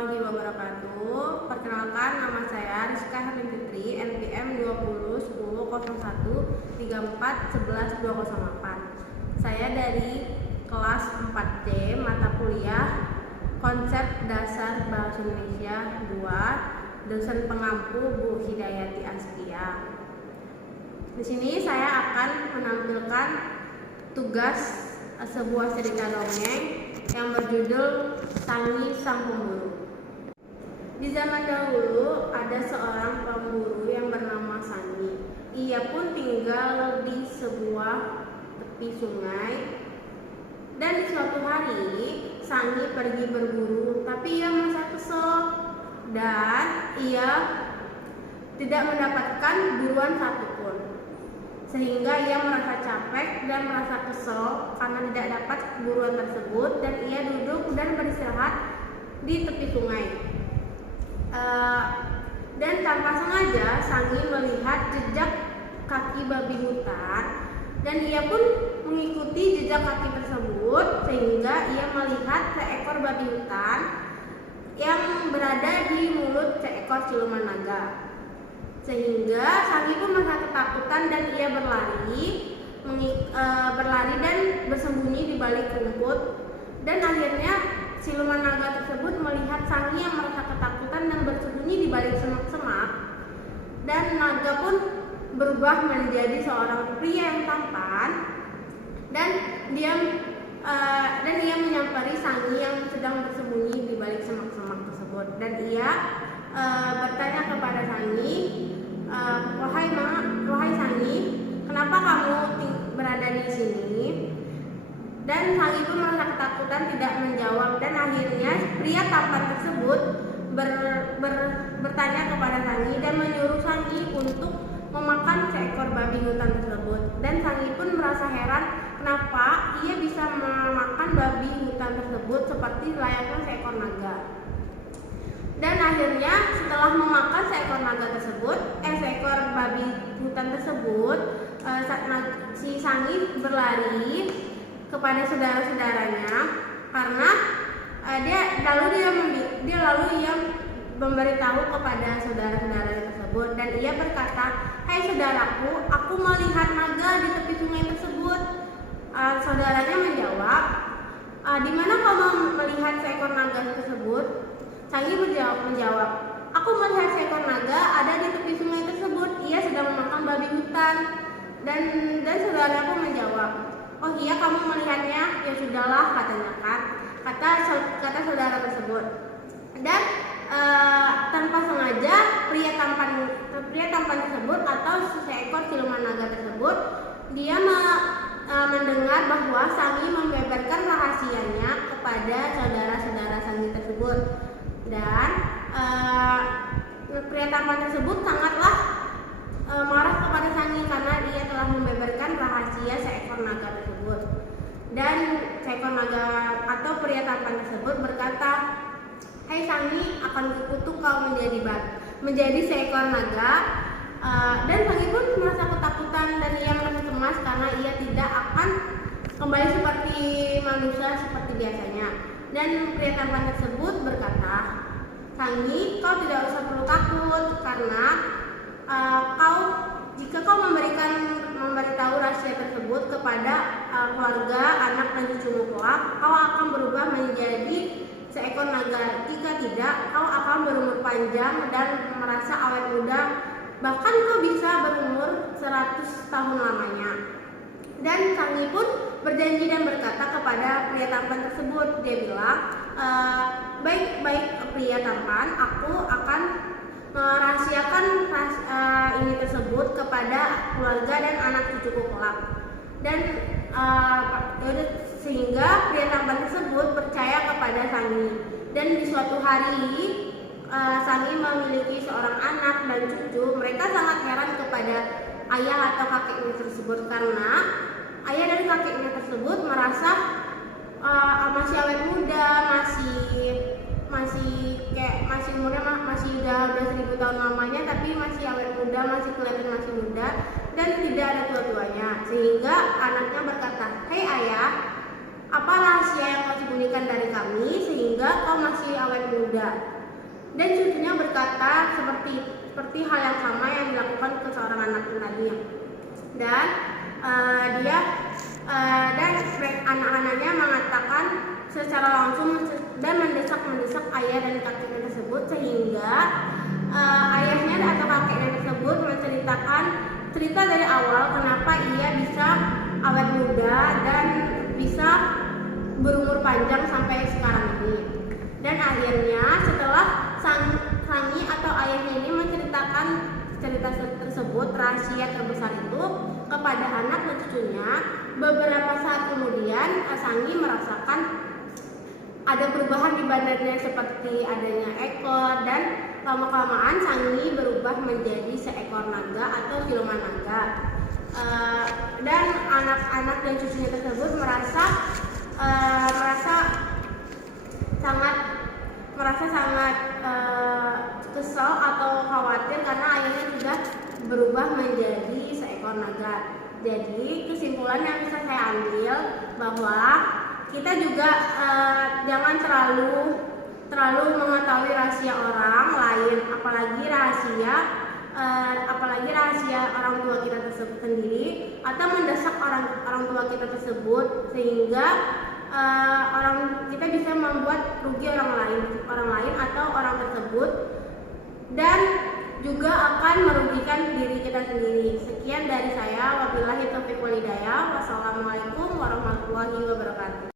warahmatullahi wabarakatuh. Perkenalkan, nama saya Rizka Herlin Fitri, NPM 20100134112008. Saya dari kelas 4C, mata kuliah Konsep Dasar Bahasa Indonesia 2, dosen pengampu Bu Hidayati Askia. Di sini saya akan menampilkan tugas sebuah cerita dongeng yang berjudul Sangi Sang Pemburu. Di zaman dahulu ada seorang pemburu yang bernama Sangi. Ia pun tinggal di sebuah tepi sungai. Dan di suatu hari Sangi pergi berburu, tapi ia merasa kesal dan ia tidak mendapatkan buruan satupun. Sehingga ia merasa capek dan merasa kesal karena tidak dapat buruan tersebut, dan ia duduk dan beristirahat di tepi sungai. Dan tanpa sengaja Sangi melihat jejak kaki babi hutan, dan ia pun mengikuti jejak kaki tersebut sehingga ia melihat seekor babi hutan yang berada di mulut seekor siluman naga. Sehingga Sangi pun merasa ketakutan dan ia berlari dan bersembunyi di balik rumput. Dan akhirnya siluman naga tersebut melihat Sangi yang merasa ketakutan dan bersembunyi di balik semak-semak. Dan naga pun berubah menjadi seorang pria yang tampan dan ia menyampari Sangi yang sedang bersembunyi di balik semak-semak tersebut. Dan ia bertanya kepada Sangi, wahai Sangi, kenapa kamu berada di sini? Dan Sangi pun merasa ketakutan tidak menjawab, dan akhirnya pria tampan tersebut bertanya kepada Sangi dan menyuruh Sangi untuk memakan seekor babi hutan tersebut. Dan Sangi pun merasa heran kenapa ia bisa memakan babi hutan tersebut seperti layaknya seekor naga. Dan akhirnya setelah memakan seekor babi hutan tersebut, si Sangi berlari kepada saudara-saudaranya karena dia memberitahu kepada saudara-saudaranya tersebut, dan ia berkata, "Hai saudaraku, aku melihat naga di tepi sungai tersebut." Saudaranya menjawab, "Di mana kamu melihat seekor naga tersebut?" Sangi menjawab, "Aku melihat seekor naga ada di tepi sungai tersebut. Ia sedang memakan babi hutan." Dan saudaraku menjawab, "Oh iya, kamu melihatnya? Ya sudahlah," katanya kan. Kata saudara tersebut. Dan tanpa sengaja pria tampan tersebut atau seekor siluman naga tersebut, dia mendengar bahwa Sangi membeberkan rahasianya kepada saudara-saudara Sangi tersebut. Dan pria tampan tersebut sangatlah marah kepada Sangi karena ia telah membeberkan rahasia seekor naga tersebut. Dan seekor naga atau pria tampan tersebut berkata, "Hai Sangi, akan kukutuk kau menjadi seekor naga." Dan Sangi pun merasa ketakutan dan ia merasa cemas karena ia tidak akan kembali seperti manusia seperti biasanya. Dan pria tampan tersebut berkata, "Sangi, kau tidak usah perlu takut karena jika kau memberitahu rahasia tersebut kepada keluarga, anak dan cucumu kelak, kau akan berubah menjadi seekor naga. Jika tidak, kau akan berumur panjang dan merasa awet muda, bahkan kau bisa berumur 100 tahun lamanya." Dan Sangi pun berjanji dan berkata kepada pria tampan tersebut. Dia bilang, Baik pria tampan, aku akan merahasiakan ini tersebut kepada keluarga dan anak cucuku kelak." Dan sehingga pria tampan tersebut percaya kepada Sangi. Dan di suatu hari Sangi memiliki seorang anak dan cucu. Mereka sangat heran kepada ayah atau kakeknya tersebut karena ayah dan kakeknya tersebut merasa masih awet muda, masih umurnya masih udah 1000 tahun lamanya, tapi masih awet muda, masih kelihatan masih muda dan tidak ada tua-tuanya. Sehingga anaknya berkata, "Hei ayah, apa rahasia yang kau sembunyikan dari kami sehingga kau masih awet muda? Dan cucunya berkata seperti hal yang sama yang dilakukan ke seorang anak tadinya. Dan anak-anaknya mengatakan secara langsung dan mendesak ayah dan kakeknya tersebut, sehingga ayahnya atau kakeknya tersebut menceritakan cerita dari awal kenapa ia bisa awet muda dan bisa berumur panjang sampai sekarang ini. Dan akhirnya setelah Sangi atau ayahnya ini menceritakan cerita tersebut, rahasia terbesar itu kepada anak dan cucunya, beberapa saat kemudian Sangi merasakan ada perubahan di badannya seperti adanya ekor, dan lama-kelamaan Sangi berubah menjadi seekor naga atau siluman naga. Dan anak-anak dan cucunya tersebut merasa sangat kesal atau khawatir karena ayahnya sudah berubah menjadi seekor naga. Jadi kesimpulan yang bisa saya ambil bahwa kita juga jangan terlalu mengetahui rahasia orang lain, apalagi rahasia orang tua kita tersebut sendiri, atau mendesak orang tua kita tersebut sehingga kita bisa membuat rugi orang lain atau orang tersebut, dan juga akan merugikan diri kita sendiri. Sekian dari saya, wabillahi taufiq wal hidayah. Wassalamualaikum warahmatullahi wabarakatuh.